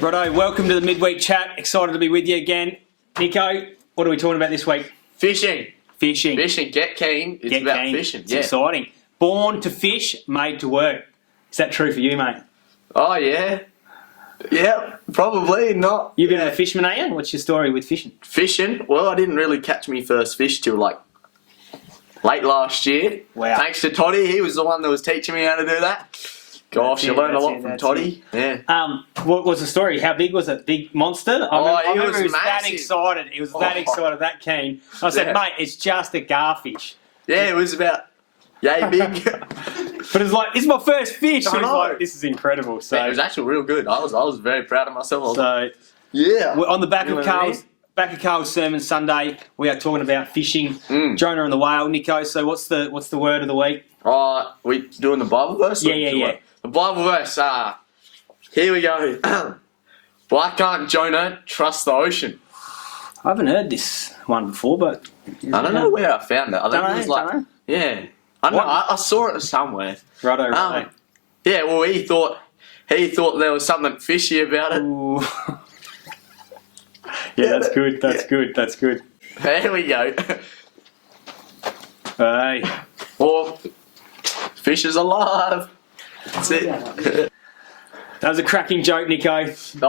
Righto, welcome to the midweek chat. Excited to be with you again. Nico, what are we talking about this week? Fishing. Fishing. Fishing. Get keen. It's Get about keen. fishing. It's exciting. Born to fish, made to work. Is that true for you, mate? Oh, yeah. Yeah, probably not. You've been a fisherman, are you? What's your story with fishing? Fishing? Well, I didn't really catch me first fish till like late last year. Wow. Thanks to Toddy. He was the one that was teaching me how to do that. Gosh, you learn a lot from Toddy. Yeah. What was the story? How big was it? Big monster? I remember he was that massive. excited. He was that excited, that keen. I said, mate, it's just a garfish. Yeah, it was about yay big. But it's like, it's my first fish. I So he's know. like, this is incredible. So Yeah, it was actually real good. I was very proud of myself. So Yeah. we're on the back You know of what I mean? Carl's sermon Sunday. We are talking about fishing. Jonah and the whale, Nico. So what's the word of the week? We doing the Bible verse? Yeah. The Bible verse, here we go. Why can't Jonah trust the ocean? I haven't heard this one before, but I don't know where I found it. I think it was like, don't know. yeah. I don't know, I saw it somewhere. Righto. Yeah, well, he thought there was something fishy about it. Ooh. Yeah, that's good. That's good. There we go. Hey. Well, fish is alive. That's it. That was a cracking joke, Nico.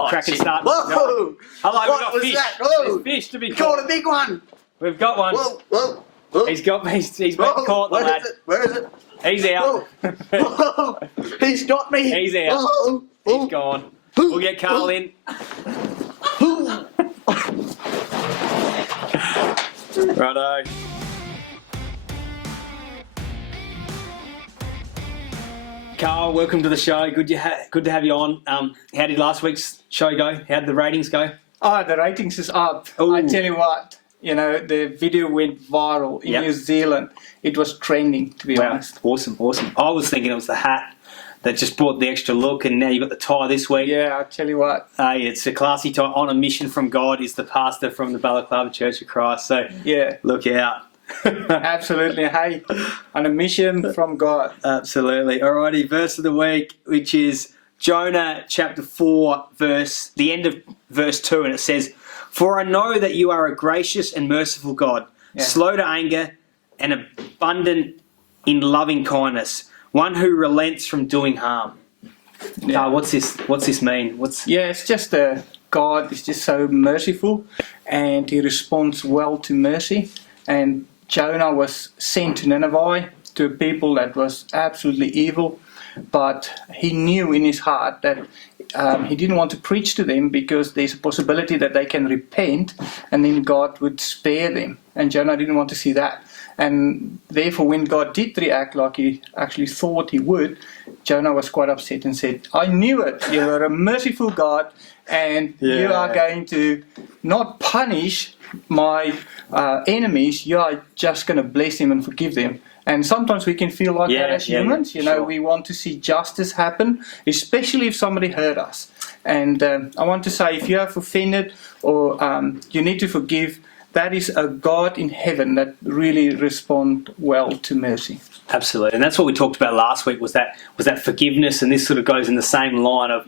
Cracking shit. start. Whoa! Hello, we've What got was fish. that? Whoa! There's fish to be Caught caught. a big one. We've got one. Whoa! He's been caught, the Where lad. is it? Where is it? He's out. Whoa! He's got me. He's out. Whoa! He's gone. We'll get Carl in. Righto. Carl, welcome to the show. Good to have you on. How did last week's show go? How did the ratings go? Oh, the ratings is up. Ooh. I tell you what, the video went viral in New Zealand. It was trending, to be honest. Awesome. I was thinking it was the hat that just brought the extra look, and now you've got the tie this week. Yeah, I tell you what. Hey, it's a classy tie. On a mission from God is the pastor from the Balaclava Church of Christ. So Yeah, look out. absolutely. Hey, on a mission from God. Absolutely. Alrighty, verse of the week, which is Jonah chapter 4, the end of verse 2, and it says, "For I know that you are a gracious and merciful God, slow to anger and abundant in loving kindness, one who relents from doing harm." Yeah. What's this mean? It's just God is just so merciful, and He responds well to mercy. And Jonah was sent to Nineveh, to a people that was absolutely evil, but he knew in his heart that he didn't want to preach to them because there's a possibility that they can repent and then God would spare them. And Jonah didn't want to see that. And therefore, when God did react like he actually thought he would, Jonah was quite upset and said, "I knew it. You are a merciful God, and you are going to not punish my enemies. You are just going to bless them and forgive them." And sometimes we can feel like that as humans. Sure. We want to see justice happen, especially if somebody hurt us. And I want to say, if you have offended or you need to forgive, that is a God in heaven that really responds well to mercy. Absolutely, and that's what we talked about last week. Was that forgiveness, and this sort of goes in the same line of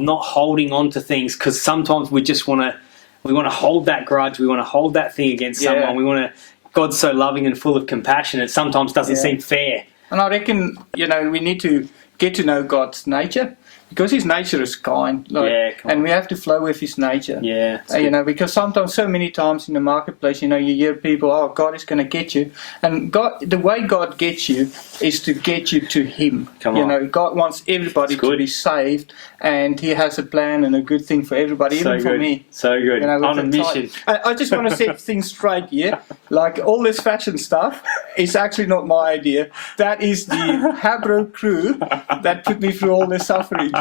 not holding on to things, because sometimes we just want to hold that grudge, we want to hold that thing against someone. We want to. God's so loving and full of compassion, it sometimes doesn't seem fair. And I reckon we need to get to know God's nature, because His nature is kind, and we have to flow with His nature. Because sometimes, so many times in the marketplace, you hear people, "Oh, God is going to get you," and the way God gets you is to get you to Him. God wants everybody to be saved, and He has a plan and a good thing for everybody, even for me. So good. On a mission. I just want to set things straight here. Like, all this fashion stuff is actually not my idea. That is the Habro crew that put me through all this suffering.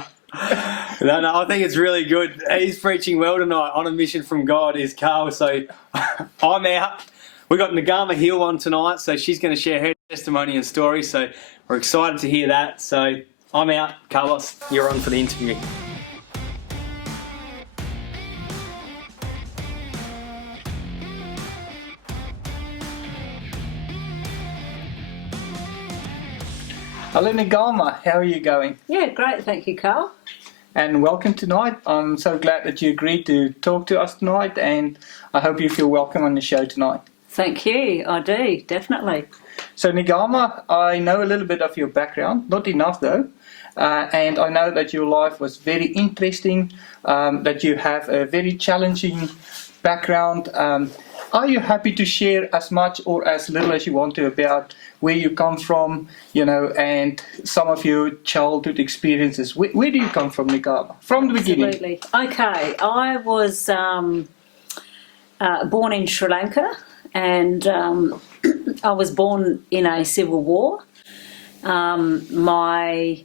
No, I think it's really good. He's preaching well tonight. On a mission from God is Carl. So I'm out. We got Nagama Hill on tonight, so she's going to share her testimony and story. So we're excited to hear that. So I'm out. Carlos, you're on for the interview. Hello, Nagama. How are you going? Yeah, great. Thank you, Carl. and welcome tonight. I'm so glad that you agreed to talk to us tonight, and I hope you feel welcome on the show tonight. Thank you. I do, definitely. So Nigama, I know a little bit of your background, not enough though, and I know that your life was very interesting, that you have a very challenging background. Are you happy to share as much or as little as you want to about where you come from, and some of your childhood experiences? Where do you come from, Nigama? From the beginning. Absolutely. Okay, I was born in Sri Lanka, and I was born in a civil war. My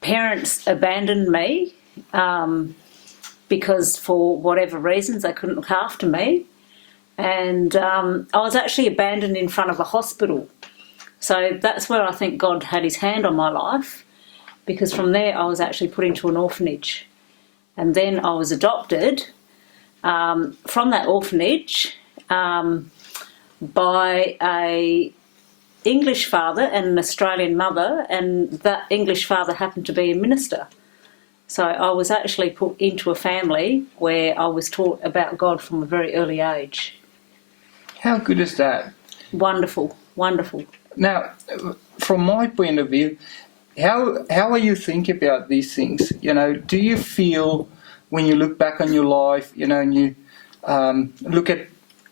parents abandoned me because for whatever reasons they couldn't look after me, and I was actually abandoned in front of a hospital. So that's where I think God had his hand on my life, because from there I was actually put into an orphanage, and then I was adopted from that orphanage by a English father and an Australian mother, and that English father happened to be a minister. So I was actually put into a family where I was taught about God from a very early age. How good is that? Wonderful, wonderful. Now, from my point of view, how are you thinking about these things? Do you feel when you look back on your life, and you look at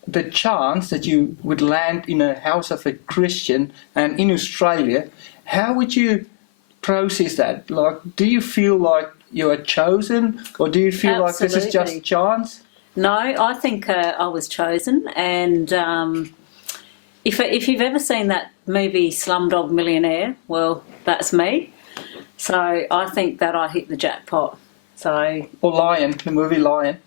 the chance that you would land in a house of a Christian and in Australia, how would you process that? Like, do you feel like you are chosen, or do you feel like this is just chance? No, I think I was chosen, and if you've ever seen that movie Slumdog Millionaire, well, that's me. So I think that I hit the jackpot. So, or Lion, the movie Lion.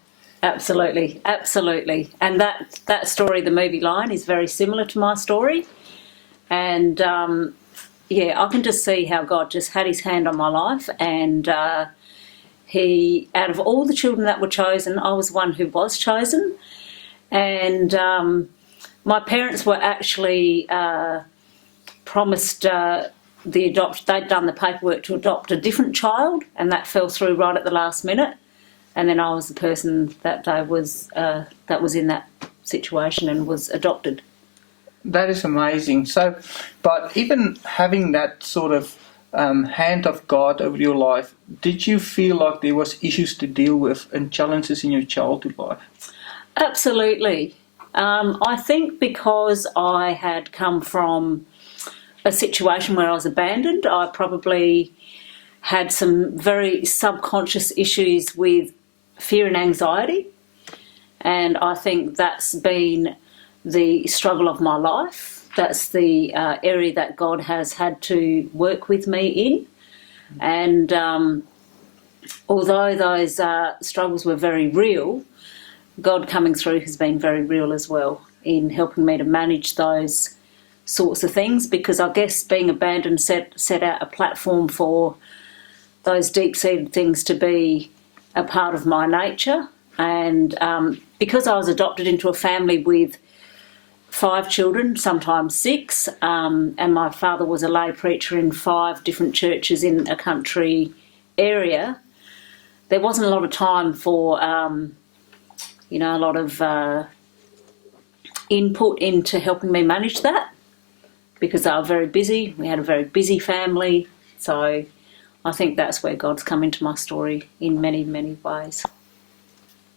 Absolutely, absolutely. And that story, the movie Lion, is very similar to my story. And yeah, I can just see how God just had his hand on my life, and he, out of all the children that were chosen, I was one who was chosen. And my parents were actually promised they'd done the paperwork to adopt a different child, and that fell through right at the last minute. And then I was the person that was in that situation and was adopted. That is amazing. So, but even having that sort of hand of God over your life, did you feel like there was issues to deal with and challenges in your childhood life? Absolutely. I think because I had come from a situation where I was abandoned, I probably had some very subconscious issues with fear and anxiety, and I think that's been the struggle of my life. That's the area that God has had to work with me in, and although those struggles were very real, God coming through has been very real as well in helping me to manage those sorts of things, because I guess being abandoned set out a platform for those deep-seated things to be a part of my nature. And because I was adopted into a family with 5 children, sometimes 6, and my father was a lay preacher in 5 different churches in a country area, there wasn't a lot of time for a lot of input into helping me manage that, because they were very busy. We had a very busy family, so I think that's where God's come into my story in many, many ways.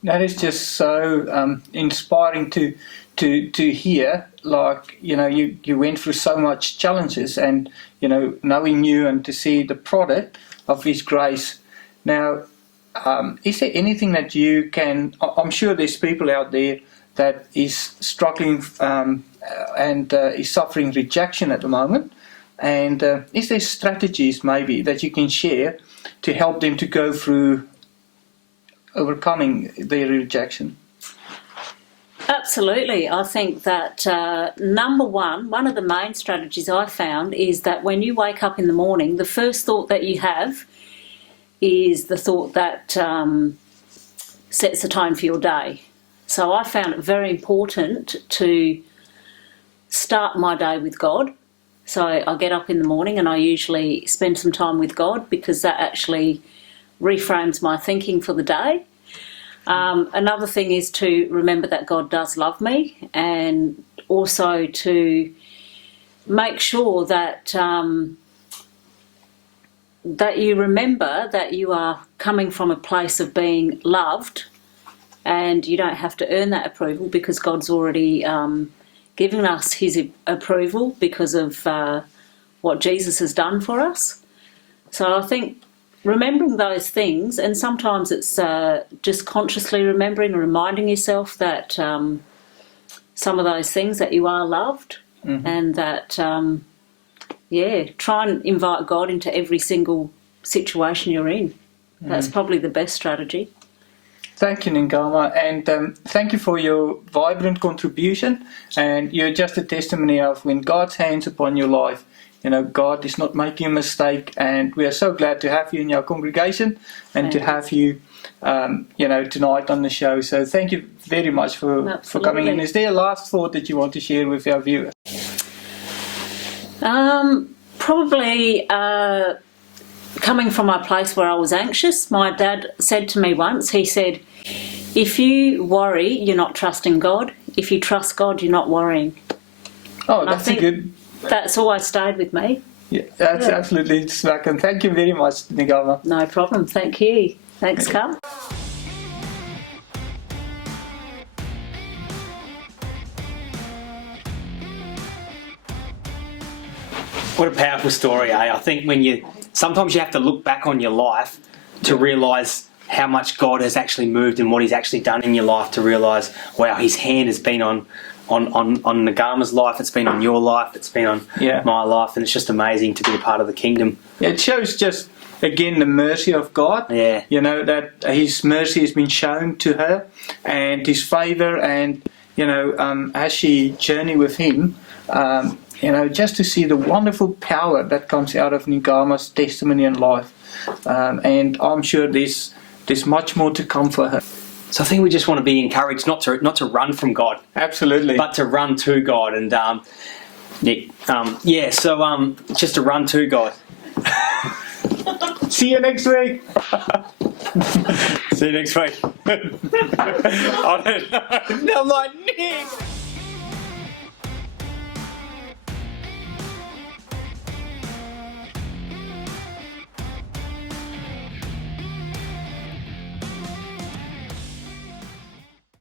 That is just so inspiring to hear. Like, you went through so much challenges, and knowing you and to see the product of His grace. Now, is there anything that you can? I'm sure there's people out there that is struggling and is suffering rejection at the moment. And is there strategies maybe that you can share to help them to go through overcoming their rejection? Absolutely. I think that number one of the main strategies I found is that when you wake up in the morning, the first thought that you have is the thought that sets the tone for your day. So I found it very important to start my day with God. So I get up in the morning and I usually spend some time with God, because that actually reframes my thinking for the day. Another thing is to remember that God does love me, and also to make sure that that you remember that you are coming from a place of being loved, and you don't have to earn that approval, because God's already given us his approval because of what Jesus has done for us. So I think remembering those things, and sometimes it's just consciously remembering and reminding yourself that some of those things, that you are loved, and that try and invite God into every single situation you're in. That's probably the best strategy. Thank you, Ngama, and thank you for your vibrant contribution. And you're just a testimony of when God's hands upon your life, you know, God is not making a mistake. And we are so glad to have you in our congregation and to have you, tonight on the show. So thank you very much for coming in. Is there a last thought that you want to share with our viewers? Probably coming from a place where I was anxious. My dad said to me once, he said, if you worry, you're not trusting God. If you trust God, you're not worrying. Oh, that's a good... That's always stayed with me. Yeah, that's absolutely smack. And thank you very much, Ngama. No problem. Thank you. Thanks, Carl. What a powerful story, eh? I think sometimes you have to look back on your life to realise how much God has actually moved and what he's actually done in your life, to realise, wow, his hand has been on Ngama's life, it's been on your life, it's been on my life, and it's just amazing to be a part of the kingdom. It shows just, again, the mercy of God. Yeah. You know, that his mercy has been shown to her, and his favour, and, as she journey with him, just to see the wonderful power that comes out of Ngama's testimony and life. And I'm sure there's much more to come for her. So I think we just want to be encouraged not to run from God. Absolutely. But to run to God. And just to run to God. See you next week. See you next week. I don't know. I'm like, Nick.